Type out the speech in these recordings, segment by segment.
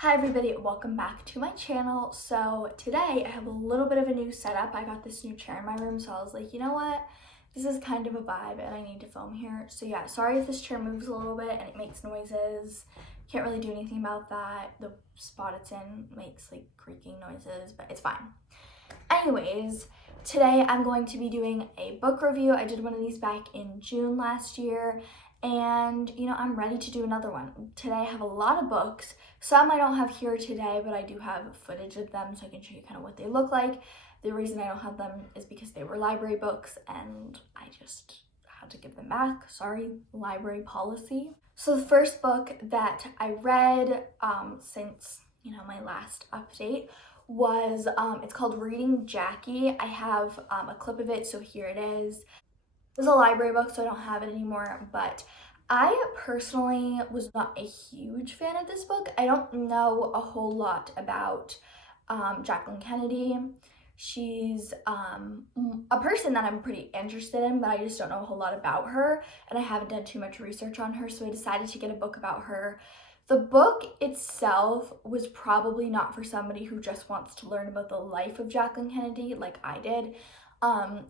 Hi everybody, welcome back to my channel. So today I have a little bit of a new setup. I got this new chair in my room, so I was like, you know what? This is kind of a vibe and I need to film here. So yeah, sorry if this chair moves a little bit and it makes noises. Can't really do anything about that. The spot it's in makes like creaking noises, but it's fine. Anyways, today I'm going to be doing a book review. I did one of these back in June last year, and I'm ready to do another one. Today I have a lot of books. Some I don't have here today, but I do have footage of them so I can show you kind of what they look like. The reason I don't have them is because they were library books and I just had to give them back. Sorry, library policy. So the first book that I read since my last update was it's called Reading Jackie. I have a clip of it, so here it is. It was a library book, so I don't have it anymore, but I personally was not a huge fan of this book. I don't know a whole lot about Jacqueline Kennedy. She's a person that I'm pretty interested in, but I just don't know a whole lot about her, and I haven't done too much research on her, so I decided to get a book about her. The book itself was probably not for somebody who just wants to learn about the life of Jacqueline Kennedy like I did.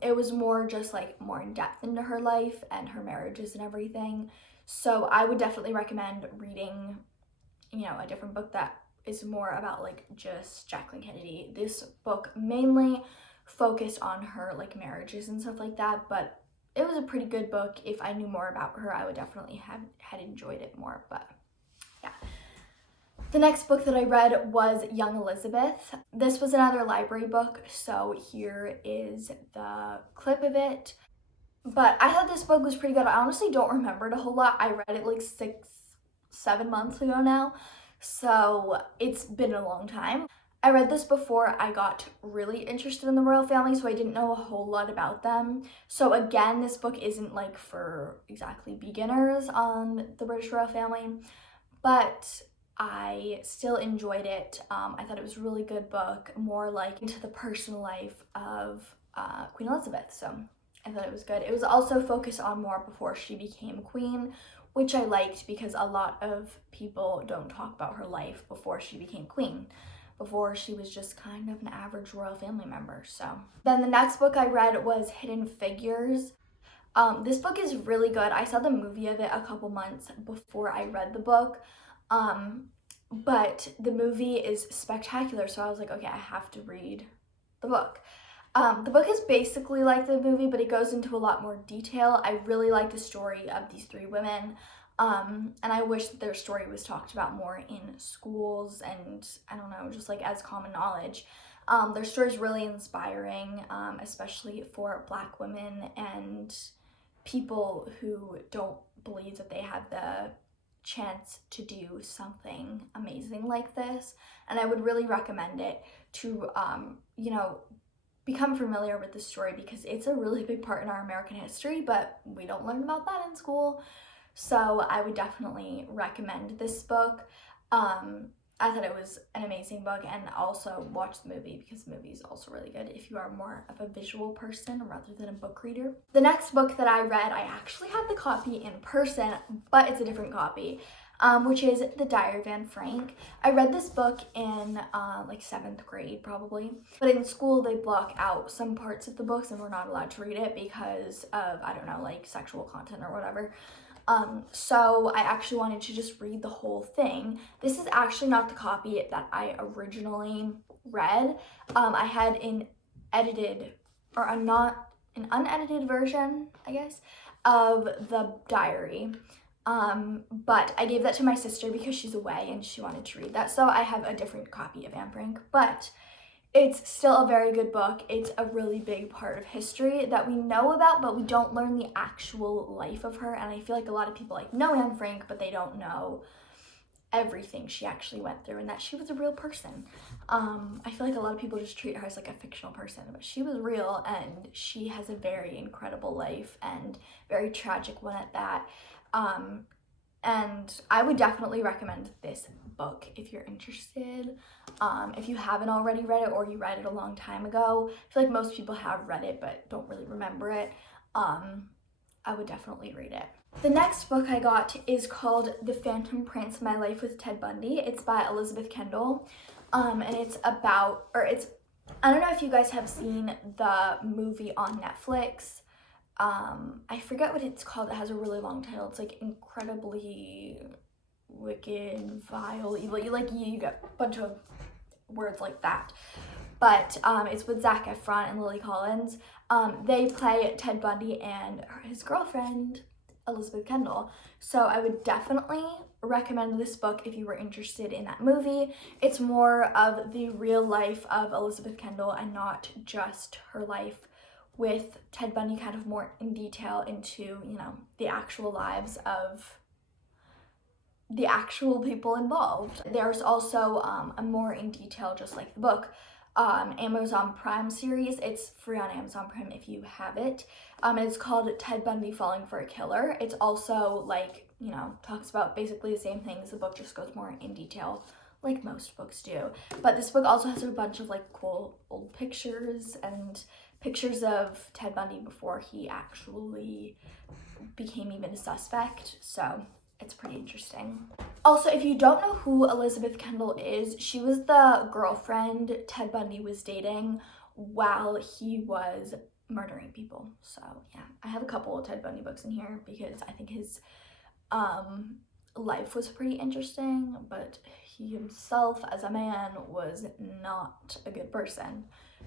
It was more just like more in depth into her life and her marriages and everything. So I would definitely recommend reading, a different book that is more about like just Jacqueline Kennedy. This book mainly focused on her like marriages and stuff like that, but it was a pretty good book. If I knew more about her, I would definitely have had enjoyed it more, but yeah. The next book that I read was Young Elizabeth. This was another library book, so here is the clip of it. But I thought this book was pretty good. I honestly don't remember it a whole lot. I read it like 7 months ago now, so it's been a long time. I read this before I got really interested in the royal family, so I didn't know a whole lot about them. So again, this book isn't like for exactly beginners on the British royal family, but I still enjoyed it. I thought it was a really good book, more like into the personal life of Queen Elizabeth, so I thought it was good. It was also focused on more before she became queen, which I liked because a lot of people don't talk about her life before she became queen. Before she was just kind of an average royal family member. So then the next book I read was Hidden Figures. This book is really good. I saw the movie of it a couple months before I read the book, but the movie is spectacular, so I was like, okay, I have to read the book. The book is basically like the movie, but it goes into a lot more detail. I really like the story of these three women, and I wish that their story was talked about more in schools and, I don't know, just like as common knowledge. Their story is really inspiring, especially for Black women and people who don't believe that they have the chance to do something amazing like this. And I would really recommend it to, become familiar with the story because it's a really big part in our American history, but we don't learn about that in school. So I would definitely recommend this book. I thought it was an amazing book, and also watch the movie because the movie is also really good if you are more of a visual person rather than a book reader. The next book that I read, I actually have the copy in person, but it's a different copy, which is The Diary of Anne Frank. I read this book in like 7th grade probably, but in school they block out some parts of the books and we're not allowed to read it because of, I don't know, like sexual content or whatever. So I actually wanted to just read the whole thing. This is actually not the copy that I originally read. I had an edited, or an unedited version, I guess, of the diary. But I gave that to my sister because she's away and she wanted to read that. So I have a different copy of Anne Frank, but it's still a very good book. It's a really big part of history that we know about, but we don't learn the actual life of her. And I feel like a lot of people like know Anne Frank, but they don't know everything she actually went through and that she was a real person. I feel like a lot of people just treat her as like a fictional person, but she was real and she has a very incredible life and very tragic one at that. And I would definitely recommend this book if you're interested. If you haven't already read it or you read it a long time ago, I feel like most people have read it but don't really remember it. I would definitely read it. The next book I got is called The Phantom Prince: My Life with Ted Bundy. It's by Elizabeth Kendall. And it's about, I don't know if you guys have seen the movie on Netflix. I forget what it's called. It has a really long title. It's like Incredibly Wicked, Vile, Evil. You get a bunch of words like that. But it's with Zac Efron and Lily Collins. They play Ted Bundy and his girlfriend, Elizabeth Kendall. So I would definitely recommend this book if you were interested in that movie. It's more of the real life of Elizabeth Kendall and not just her life, with Ted Bundy kind of more in detail into, you know, the actual lives of the actual people involved. There's also a more in detail, just like the book, Amazon Prime series. It's free on Amazon Prime if you have it. It's called Ted Bundy Falling for a Killer. It's also, like, you know, talks about basically the same things. The book just goes more in detail, like most books do. But this book also has a bunch of like cool old pictures and pictures of Ted Bundy before he actually became even a suspect. So it's pretty interesting. Also, if you don't know who Elizabeth Kendall is, she was the girlfriend Ted Bundy was dating while he was murdering people. So yeah, I have a couple of Ted Bundy books in here because I think his life was pretty interesting, but he himself as a man was not a good person.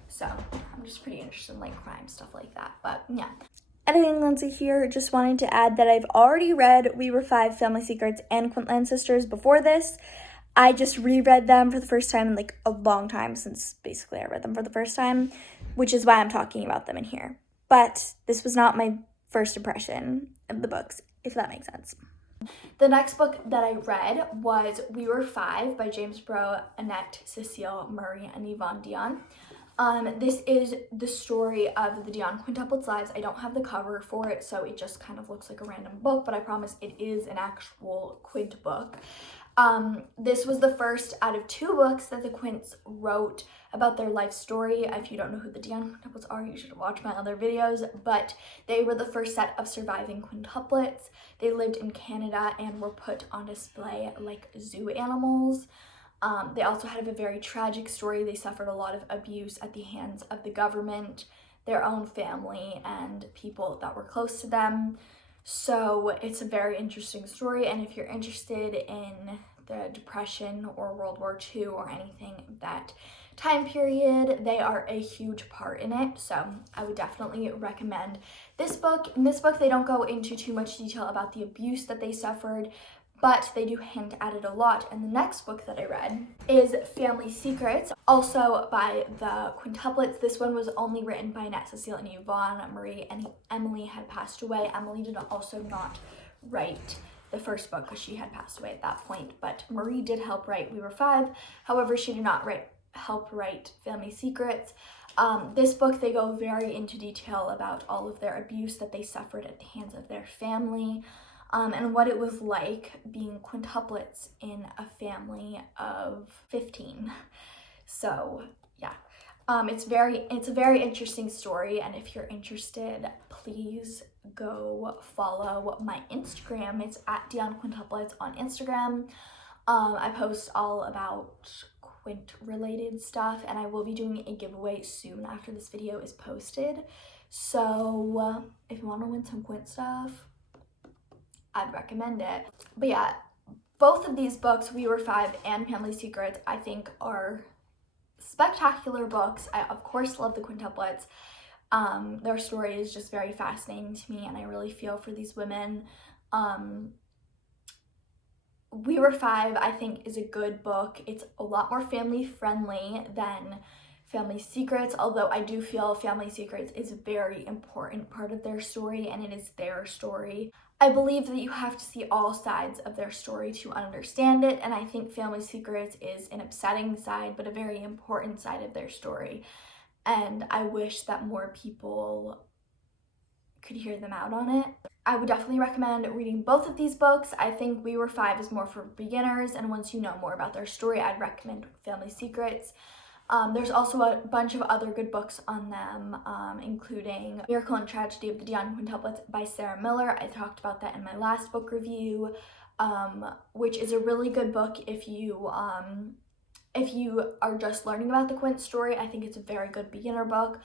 So I'm just pretty interested in like crime stuff like that. But yeah. Editing Lindsay here, just wanted to add that I've already read We Were Five, Family Secrets, and Quintland Sisters before this. I just reread them for the first time in like a long time, since basically I read them for the first time, which is why I'm talking about them in here. But this was not my first impression of the books, if that makes sense. The next book that I read was We Were Five by James Bro, Annette, Cecile Murray, and Yvonne Dion. This is the story of the Dion quintuplets' lives. I don't have the cover for it, so it just kind of looks like a random book, but I promise it is an actual quint book. This was the first out of 2 books that the Quints wrote about their life story. If you don't know who the Dion quintuplets are, you should watch my other videos, but they were the first set of surviving quintuplets. They lived in Canada and were put on display like zoo animals. They also had a very tragic story. They suffered a lot of abuse at the hands of the government, their own family, and people that were close to them. So it's a very interesting story, and if you're interested in the Depression or World War II or anything that time period, they are a huge part in it. So I would definitely recommend this book. In this book, they don't go into too much detail about the abuse that they suffered, but they do hint at it a lot. And the next book that I read is Family Secrets, also by the quintuplets. This one was only written by Annette, Cecile, and Yvonne. Marie and Emily had passed away. Emily did also not write the first book because she had passed away at that point, but Marie did help write We Were Five. However, she did not help write Family Secrets. This book, they go very into detail about all of their abuse that they suffered at the hands of their family. And what it was like being quintuplets in a family of 15. So yeah, it's a very interesting story, and if you're interested, please go follow my Instagram. It's at Dion Quintuplets on Instagram. I post all about quint related stuff, and I will be doing a giveaway soon after this video is posted. So if you want to win some quint stuff, I'd recommend it. But yeah, both of these books, We Were Five and Family Secrets, I think are spectacular books. I, of course, love the quintuplets. Their story is just very fascinating to me, and I really feel for these women. We Were Five, I think, is a good book. It's a lot more family friendly than Family Secrets, although I do feel Family Secrets is a very important part of their story, and it is their story. I believe that you have to see all sides of their story to understand it, and I think Family Secrets is an upsetting side, but a very important side of their story. And I wish that more people could hear them out on it. I would definitely recommend reading both of these books. I think We Were Five is more for beginners, and once you know more about their story, I'd recommend Family Secrets. There's also a bunch of other good books on them, including Miracle and Tragedy of the Dion Quintuplets by Sarah Miller. I talked about that in my last book review, which is a really good book if you are just learning about the Quint story. I think it's a very good beginner book.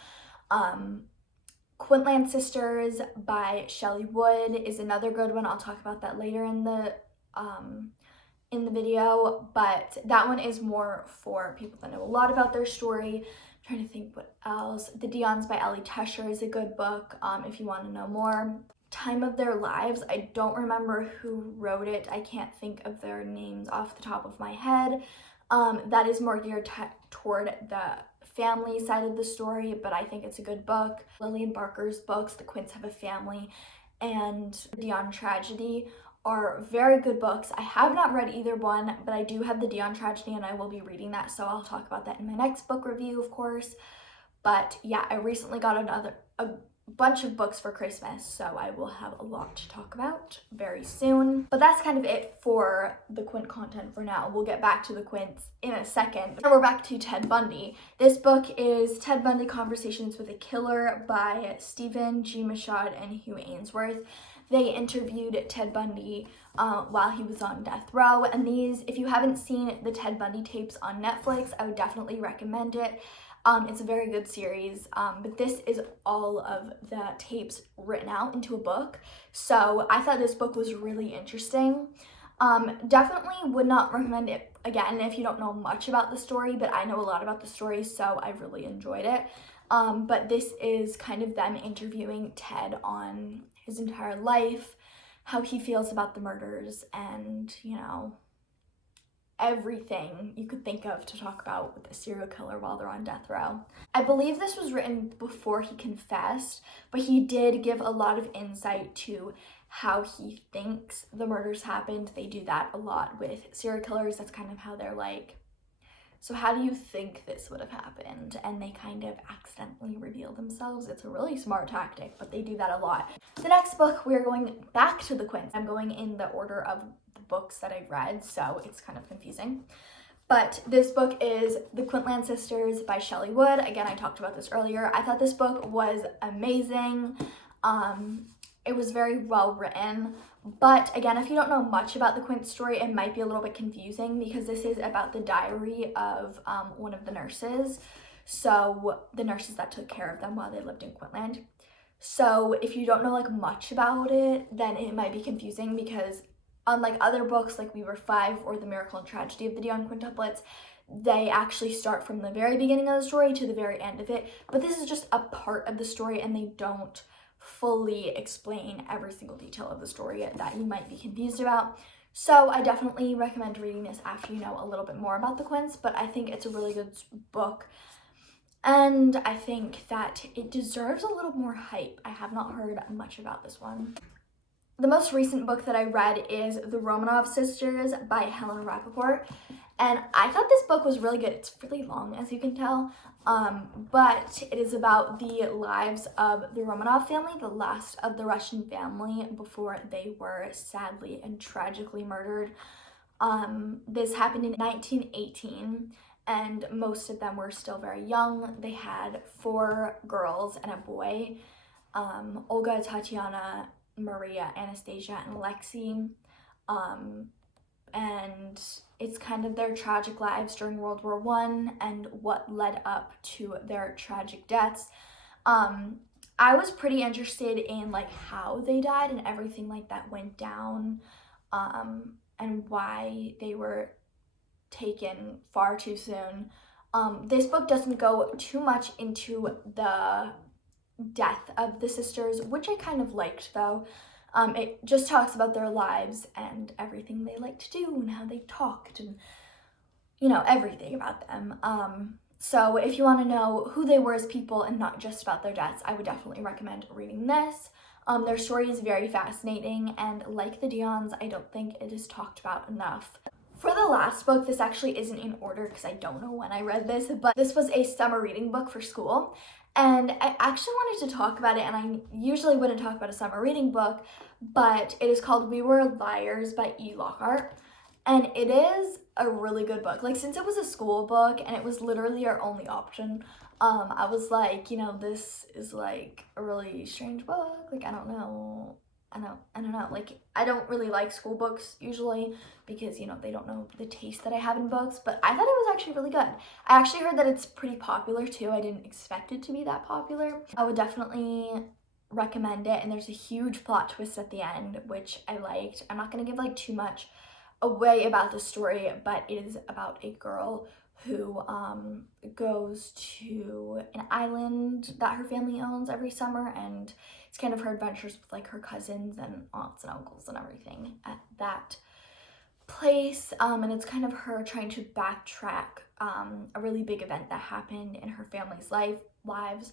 Quintland Sisters by Shelley Wood is another good one. I'll talk about that later in the video, but that one is more for people that know a lot about their story. I'm trying to think what else. The Dions by Ellie Tesher is a good book if you want to know more. Time of Their Lives, I don't remember who wrote it. I can't think of their names off the top of my head. That is more geared toward the family side of the story, but I think it's a good book. Lillian Barker's books, The Quints Have a Family and Dion Tragedy, are very good books. I have not read either one, but I do have the Dion Tragedy and I will be reading that, so I'll talk about that in my next book review, of course. But yeah, I recently got a bunch of books for Christmas, so I will have a lot to talk about very soon. But that's kind of it for the Quint content for now. We'll get back to the Quints in a second. Now we're back to Ted Bundy. This book is Ted Bundy Conversations with a Killer by Stephen G. Michaud and Hugh Ainsworth. They interviewed Ted Bundy while he was on death row, and these, if you haven't seen the Ted Bundy tapes on Netflix, I would definitely recommend it. It's a very good series, but this is all of the tapes written out into a book, so I thought this book was really interesting. Definitely would not recommend it again if you don't know much about the story, but I know a lot about the story, so I really enjoyed it. But this is kind of them interviewing Ted on his entire life, how he feels about the murders, and, you know, everything you could think of to talk about with a serial killer while they're on death row. I believe this was written before he confessed, but he did give a lot of insight to how he thinks the murders happened. They do that a lot with serial killers. That's kind of how they're like, so how do you think this would have happened? And they kind of accidentally reveal themselves. It's a really smart tactic, but they do that a lot. The next book, we're going back to the Quints. I'm going in the order of the books that I've read, so it's kind of confusing. But this book is The Quintland Sisters by Shelley Wood. Again, I talked about this earlier. I thought this book was amazing. It was very well written. But again, if you don't know much about the Quint story, it might be a little bit confusing because this is about the diary of one of the nurses. So the nurses that took care of them while they lived in Quintland. So if you don't know like much about it, then it might be confusing because unlike other books like We Were Five or The Miracle and Tragedy of the Dion Quintuplets, they actually start from the very beginning of the story to the very end of it. But this is just a part of the story and they don't fully explain every single detail of the story that you might be confused about. So I definitely recommend reading this after you know a little bit more about the Quints, but I think it's a really good book. And I think that it deserves a little more hype. I have not heard much about this one. The most recent book that I read is The Romanov Sisters by Helena Rappaport. And I thought this book was really good. It's really long, as you can tell, but it is about the lives of the Romanov family, the last of the Russian family before they were sadly and tragically murdered. This happened in 1918, and most of them were still very young. They had 4 girls and a boy, Olga, Tatiana, Maria, Anastasia, and Lexi. And it's kind of their tragic lives during World War I and what led up to their tragic deaths. I was pretty interested in like how they died and everything like that went down, and why they were taken far too soon. This book doesn't go too much into the death of the sisters, which I kind of liked though. It just talks about their lives and everything they like to do and how they talked and, you know, everything about them. So if you want to know who they were as people and not just about their deaths, I would definitely recommend reading this. Their story is very fascinating, and like the Dions, I don't think it is talked about enough. For the last book, this actually isn't in order because I don't know when I read this, but this was a summer reading book for school. And I actually wanted to talk about it, and I usually wouldn't talk about a summer reading book, but it is called We Were Liars by E. Lockhart. And it is a really good book. Like, since it was a school book and it was literally our only option, I was like, you know, this is like a really strange book. Like, I don't know. I don't know. Like, I don't really like school books usually because, you know, they don't know the taste that I have in books, but I thought it was actually really good. I actually heard that it's pretty popular too. I didn't expect it to be that popular. I would definitely recommend it, and there's a huge plot twist at the end, which I liked. I'm not gonna give like too much away about the story, but it is about a girl who goes to an island that her family owns every summer, and it's kind of her adventures with like her cousins and aunts and uncles and everything at that place. And it's kind of her trying to backtrack a really big event that happened in her family's lives.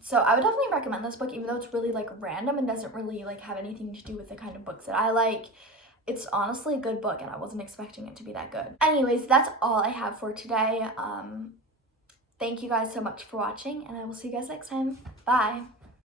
So I would definitely recommend this book, even though it's really like random and doesn't really like have anything to do with the kind of books that I like. It's honestly a good book, and I wasn't expecting it to be that good. Anyways, that's all I have for today. Thank you guys so much for watching, and I will see you guys next time. Bye!